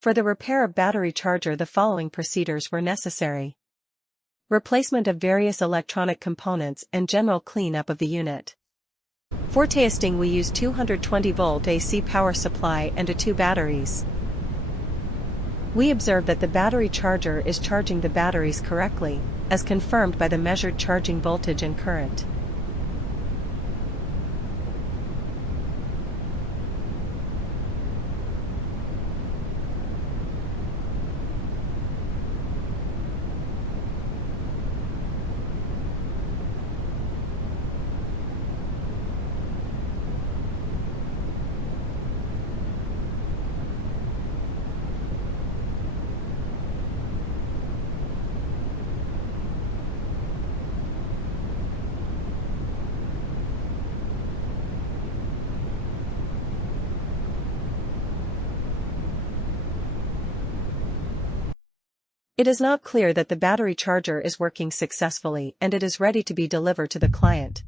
For the repair of battery charger, the following procedures were necessary. Replacement of various electronic components and general cleanup of the unit. For testing, we use 220-volt AC power supply and 2 batteries. We observe that the battery charger is charging the batteries correctly, as confirmed by the measured charging voltage and current. It is now clear that the battery charger is working successfully and it is ready to be delivered to the client.